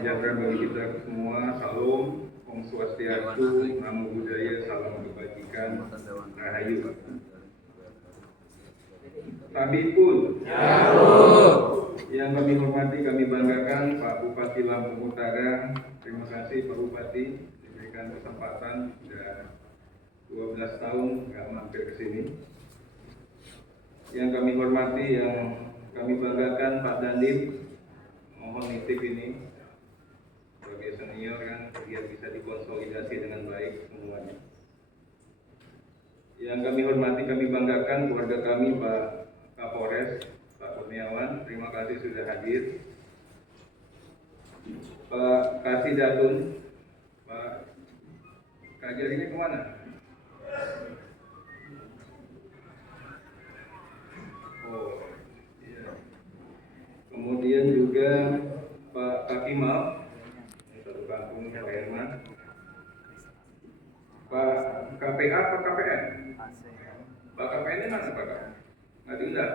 sejahtera bagi kita semua. Salam, Om Swastiastu, Namo Buddhaya, salam kebajikan, Rahayu. Tabipun, yang kami hormati, kami banggakan Pak Bupati Lampung Utara. Terima kasih Pak Bupati diberikan kesempatan, sudah 12 tahun nggak mampir ke sini. Yang kami hormati, yang kami banggakan Pak Dandim, mohon nitip ini sebagai senior kan, biar bisa dikonsolidasi dengan baik semuanya. Yang kami hormati, kami banggakan keluarga kami Pak Kapolres, Pak Kurniawan, terima kasih sudah hadir. Pak Kasih Datun, Pak Kajar ini kemana? Oh, iya. Kemudian juga Pak Kakimal, satu kampung Pak Herman. Pak KPA, Pak KPN? Pak KPN ini mana Pak? Nggak diundang?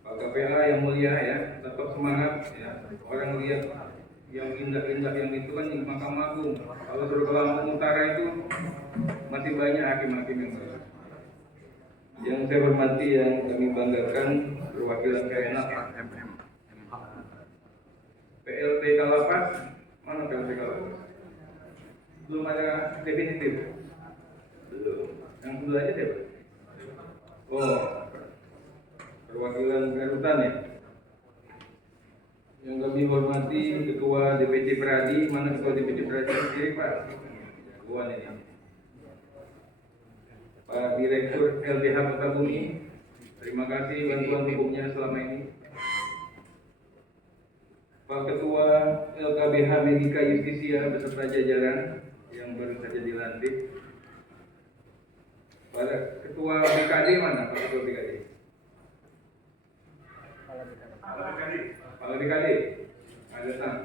Pak KPA yang mulia ya, tetap semangat ya. Orang lihat yang indah-indah yang itu kan di Mahkamah Agung. Kalau suruh ke Lampung Utara itu masih banyak hakim-hakim yang baik. Yang saya hormati, yang kami banggakan perwakilan KNA PLT Kalapas, mana PLT Kalapas? Belum ada definitif. Belum. Yang dulu aja siapa? Oh, perwakilan Garutan ya. Yang kami hormati Ketua DPC Pradi, mana Ketua DPC Pradi sendiri Pak? Jagoan ini. Pak Direktur LBH Kota Bumi, terima kasih bantuan hukumnya selama ini. Pak Ketua LKBH Medika Justisia beserta jajaran yang baru saja dilantik. Pak Ketua BKD mana Pak Ketua BKD? Kepala BKD ada datang.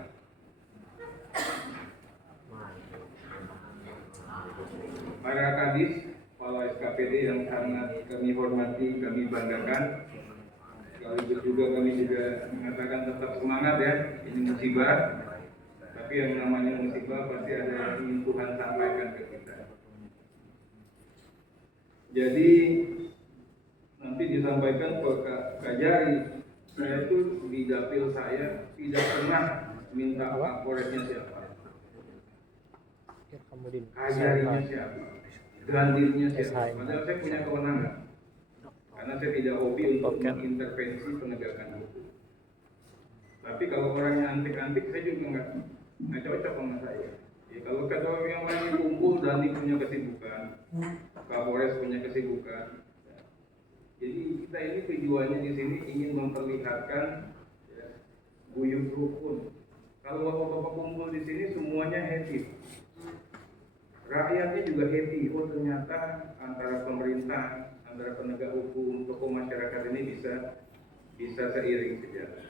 Para kadis, kepala SKPD yang sangat kami hormati, kami banggakan. Sekaligus juga kami juga mengatakan tetap semangat ya, ini musibah. Tapi yang namanya musibah pasti ada yang Tuhan sampaikan ke kita. Jadi nanti disampaikan ke Kak Jari, saya tuh di dapil saya tidak pernah minta Kapolresnya siapa, Kajarinya siapa, Dandirnya siapa. Padahal saya punya kewenangan, karena saya tidak hobi untuk mengintervensi penegakan hukum. Tapi kalau orangnya antik-antik, saya juga nggak cocok sama saya. Ya, kalau kata yang lain kumpul, Dandi punya kesibukan, Kapolres punya kesibukan. Jadi kita ini tujuannya di sini ingin memperlihatkan ya, guyup rukun. Kalau bapak-bapak kumpul di sini semuanya happy, rakyatnya juga happy. Oh ternyata antara pemerintah, antara penegak hukum, tokoh masyarakat ini bisa seiring sejalan.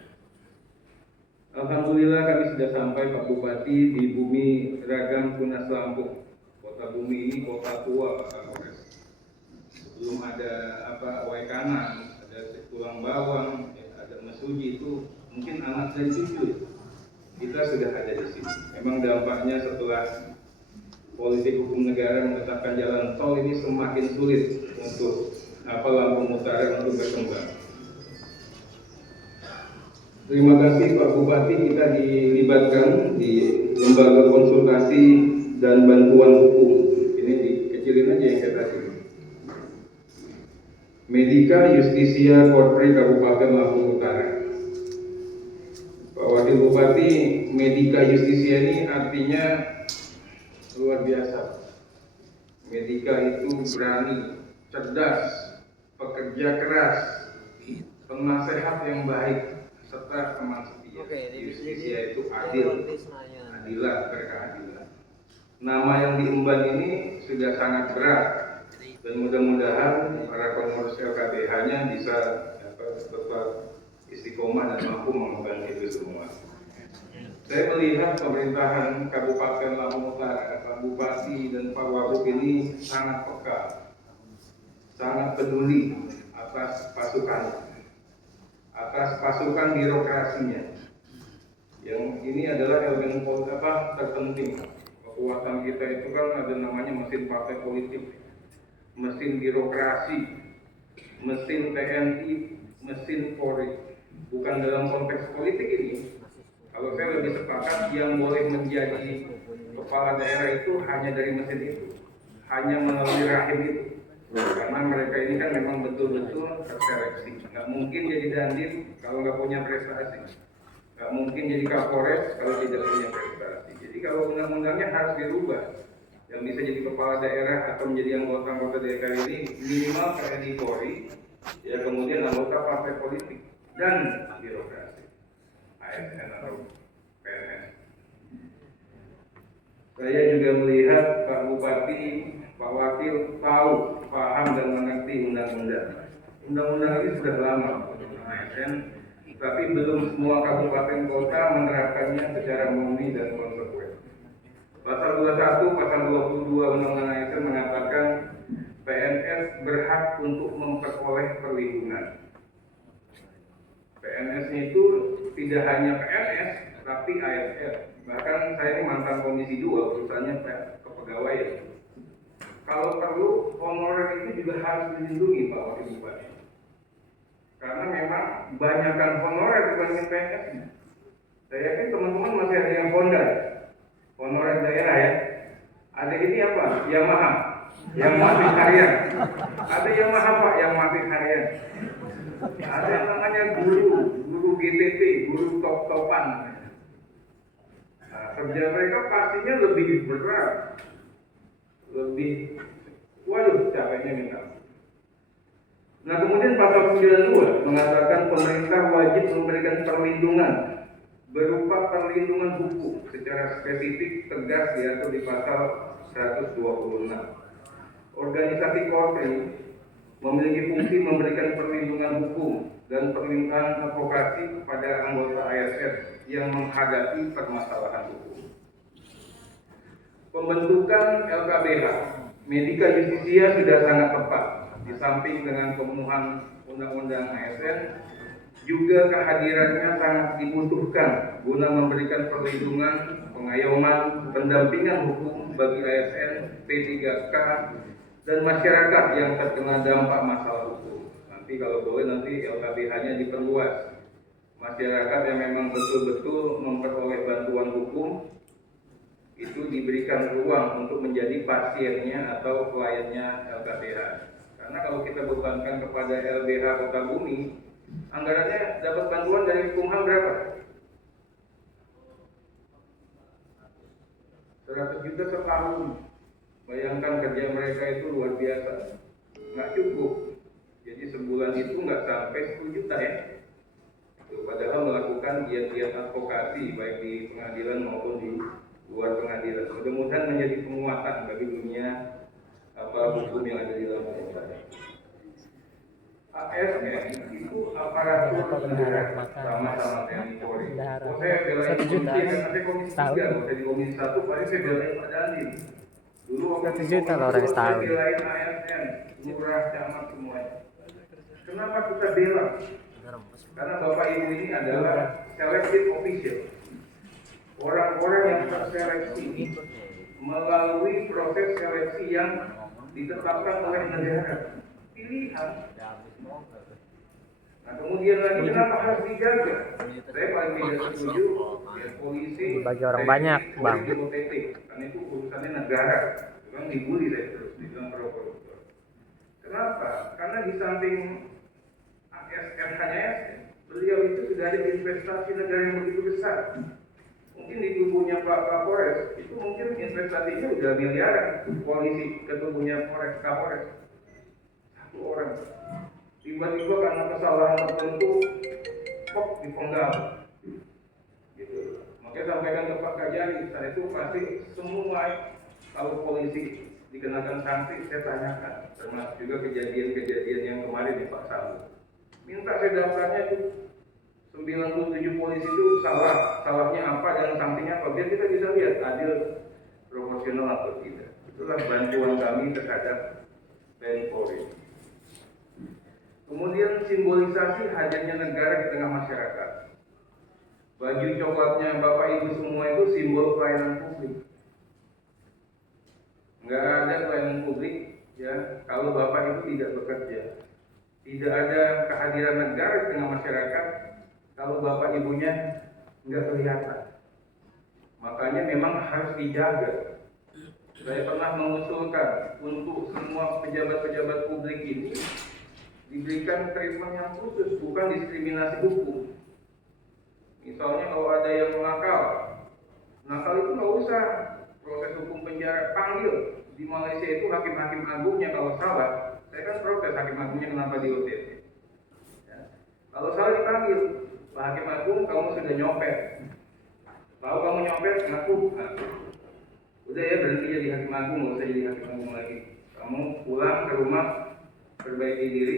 Alhamdulillah kami sudah sampai Pak Bupati di Bumi Ragam Tunas Lampung. Kota Bumi ini kota tua Pak Kapolres. Belum ada Waikanan, ada tulang bawang, ada mesuji, itu mungkin anak dan cucu. Kita sudah ada di sini. Memang dampaknya setelah politik hukum negara menetapkan jalan tol ini semakin sulit untuk Lampung Utara untuk berkembang. Terima kasih Pak Bupati, kita dilibatkan di lembaga konsultasi dan bantuan hukum. Ini dikecilin aja yang saya tadi. Medika Justisia Korpri Kabupaten Lampung Utara. Pak Wakil Bupati, Medika Justisia ini artinya luar biasa. Medika itu berani, cerdas, pekerja keras, penasehat yang baik, serta teman setia. Justisia itu adil, adilah, berkeadilan. Nama yang diemban ini sudah sangat berat, dan mudah-mudahan para pengurus LKBH-nya bisa tetap istiqomah dan mampu mengemban itu semua. Saya melihat pemerintahan Kabupaten Lampung Utara, Pak Bupati dan Pak Wagub ini sangat peka, sangat peduli atas pasukan birokrasinya. Yang ini adalah elemen terpenting. Kekuatan kita itu kan ada namanya mesin partai politik, mesin birokrasi, mesin TNI, mesin Polri. Bukan dalam konteks politik ini. Kalau saya lebih sepakat yang boleh menjadi kepala daerah itu hanya dari mesin itu, hanya melalui rahim itu. Karena mereka ini kan memang betul-betul terseleksi. Nggak mungkin jadi dandim kalau nggak punya prestasi. Nggak mungkin jadi Kapolres kalau tidak punya prestasi. Jadi kalau undang-undangnya harus dirubah. Yang bisa jadi kepala daerah atau menjadi anggota DPR ini minimal TNI Polri, ya kemudian anggota partai politik dan birokrasi, ASN atau PNS. Saya juga melihat Pak Bupati, Pak Wakil tahu, paham dan mengerti undang-undang. Undang-undang ini sudah lama tentang ASN, tapi belum semua kabupaten kota menerapkannya secara murni dan konsekuen. Pasal 21, pasal 22 Undang-Undang ASN mengatakan PNS berhak untuk memperoleh perlindungan. PNS-nya itu tidak hanya PNS, tapi ASN. Bahkan saya ini mantan komisi 2, urusannya kepegawaian. Kalau perlu, honorer itu juga harus dilindungi Pak Wakil Bupati. Karena memang banyakkan honorer dibanding PNS-nya. Saya yakin teman-teman masih ada yang Honda, honorer daerah ya. Ada ini apa? Yamaha, yang masih harian. Ada Yamaha Pak, yang masih harian. Ada yang namanya guru GTT, guru top-topan. Nah, kerja mereka pastinya lebih berat, lebih, waduh capeknya minta. Nah kemudian pasal 92 mengatakan pemerintah wajib memberikan perlindungan berupa perlindungan hukum secara spesifik tegas diatur di pasal 126. Organisasi Polri memiliki fungsi memberikan perlindungan hukum dan permintaan advokasi kepada anggota ASN yang menghadapi permasalahan hukum. Pembentukan LKBH Medika Justisia sudah sangat tepat. Di samping dengan pemenuhan undang-undang ASN, juga kehadirannya sangat dibutuhkan guna memberikan perlindungan, pengayoman, pendampingan hukum bagi ASN, P3K, dan masyarakat yang terkena dampak masalah hukum. Nanti kalau boleh nanti LKBH-nya diperluas. Masyarakat yang memang betul-betul memperoleh bantuan hukum itu diberikan ruang untuk menjadi pasiennya atau kliennya LKBH. Karena kalau kita bebankan kepada LBH Kota Bumi, anggarannya dapat bantuan dari Kumham berapa? 100 juta setahun. Bayangkan kerja mereka itu luar biasa. Nggak cukup. Jadi sebulan itu nggak sampai 10 juta ya. Padahal melakukan giat-giat advokasi baik di pengadilan maupun di luar pengadilan. Mudah-mudahan menjadi penguatan bagi dunia hukum yang ada di dalam negara. ASN itu aparatur negara sama-sama TNI Polri. Saya belain komisi, karena saya komisi 3, saya di komisi 1, paling saya belain Pak Dandim. Dulu waktu juta kalau orang saya setahun. belain ASN, lurah, camat semuanya. Kenapa kita bela? Karena Bapak Ibu ini adalah selected official. Orang-orang yang terseleksi melalui proses seleksi yang ditetapkan oleh negara. Pilihan. Nah kemudian lagi kenapa harus dijaga? Saya paling tidak setuju ya, polisi Bagi orang banyak, Bang. di OTT, karena itu urusannya negara. Memang dibully saya terus dibilang koruptor. Kenapa? Karena di samping ASN hanya beliau itu sudah ada investasi negara yang begitu besar. Mungkin di tubuhnya Pak Kapolres itu mungkin investasinya udah miliaran. Polisi ke tubuhnya Kapolres satu orang. Tiba-tiba karena kesalahan tertentu kok dipenggal gitu. Makanya sampaikan ke Pak Kajari, saya itu pasti semua kalau polisi dikenakan sanksi saya tanyakan, termasuk juga kejadian-kejadian yang kemarin di Pak Sabu. Minta saya daftarnya itu 97 polisi itu salahnya apa dan sanksinya apa, biar kita bisa lihat adil, proporsional atau tidak. Itulah bantuan kami terhadap TNI Polri. Kemudian simbolisasi hadirnya negara di tengah masyarakat. Baju coklatnya Bapak Ibu semua itu simbol pelayanan publik. Nggak ada pelayanan publik ya kalau Bapak Ibu tidak bekerja. Tidak ada kehadiran negara di tengah masyarakat kalau Bapak Ibunya nggak kelihatan. Makanya memang harus dijaga. Saya pernah mengusulkan untuk semua pejabat-pejabat publik ini diberikan treatment yang khusus, bukan diskriminasi hukum. Misalnya kalau ada yang nakal itu nggak usah proses hukum penjara, panggil. Di Malaysia itu hakim-hakim agungnya kalau salah, saya kan protes hakim agungnya kenapa di OTT. Ya. Kalau salah dipanggil, Pak Hakim Agung kamu sudah nyopet. Kalau kamu nyopet, ngaku. Udah ya berhenti jadi hakim agung, nggak usah jadi hakim agung lagi. Kamu pulang ke rumah, perbaiki diri,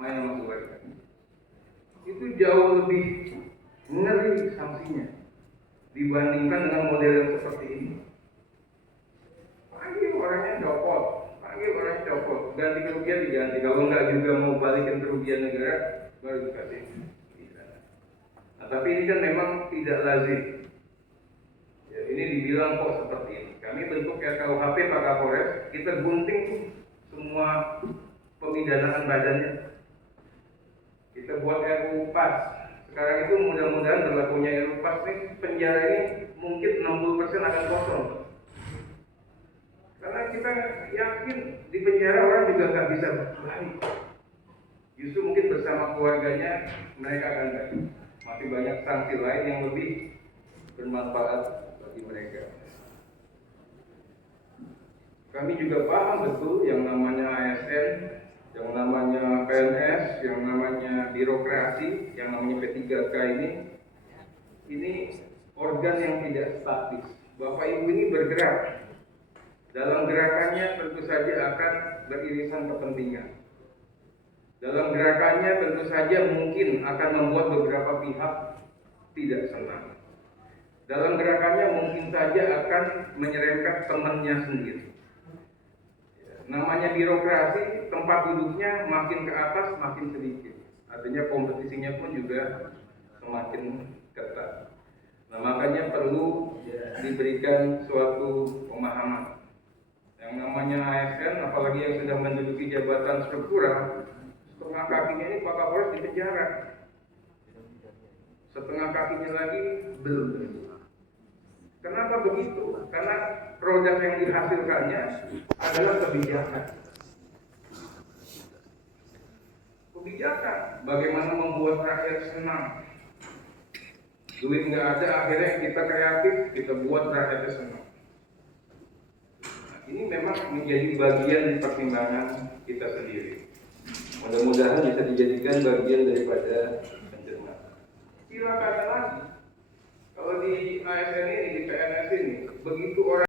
main sama keluarga. Itu jauh lebih ngeri sanksinya dibandingkan dengan model yang seperti ini. Panggil orangnya copot, ganti kerugian diganti. Kalau nggak juga mau balikin kerugian negara, baru dikasih. Nah, tapi ini kan memang tidak lazim. Ya, ini dibilang kok seperti ini. Kami bentuk RKUHP Pak Kapolres, kita gunting semua pemidanaan badannya. Kita buat RUU PAS. Sekarang itu mudah-mudahan berlakunya RUU PAS ini, penjara ini mungkin 60% akan kosong. Karena kita yakin di penjara orang juga nggak bisa baik. Justru mungkin bersama keluarganya mereka akan baik. Masih banyak sanksi lain yang lebih bermanfaat bagi mereka. Kami juga paham betul yang namanya ASN, yang namanya PNS, yang namanya birokrasi, yang namanya P3K ini organ yang tidak statis. Bapak Ibu ini bergerak. Dalam gerakannya tentu saja akan beririsan kepentingan. Dalam gerakannya tentu saja mungkin akan membuat beberapa pihak tidak senang. Dalam gerakannya mungkin saja akan menyerempet temannya sendiri. Namanya birokrasi, tempat duduknya makin ke atas makin sedikit. Artinya kompetisinya pun juga semakin ketat. Nah, makanya perlu diberikan suatu pemahaman. Yang namanya ASN, apalagi yang sudah menduduki jabatan struktural, setengah kakinya ini Pak Kapolres di penjara. Setengah kakinya lagi belum. Kenapa begitu? Karena produk yang dihasilkannya adalah kebijakan. Kebijakan, bagaimana membuat rakyat senang. Duit nggak ada, akhirnya kita kreatif, kita buat rakyatnya senang. Nah, ini memang menjadi bagian dari pertimbangan kita sendiri. Mudah-mudahan bisa dijadikan bagian daripada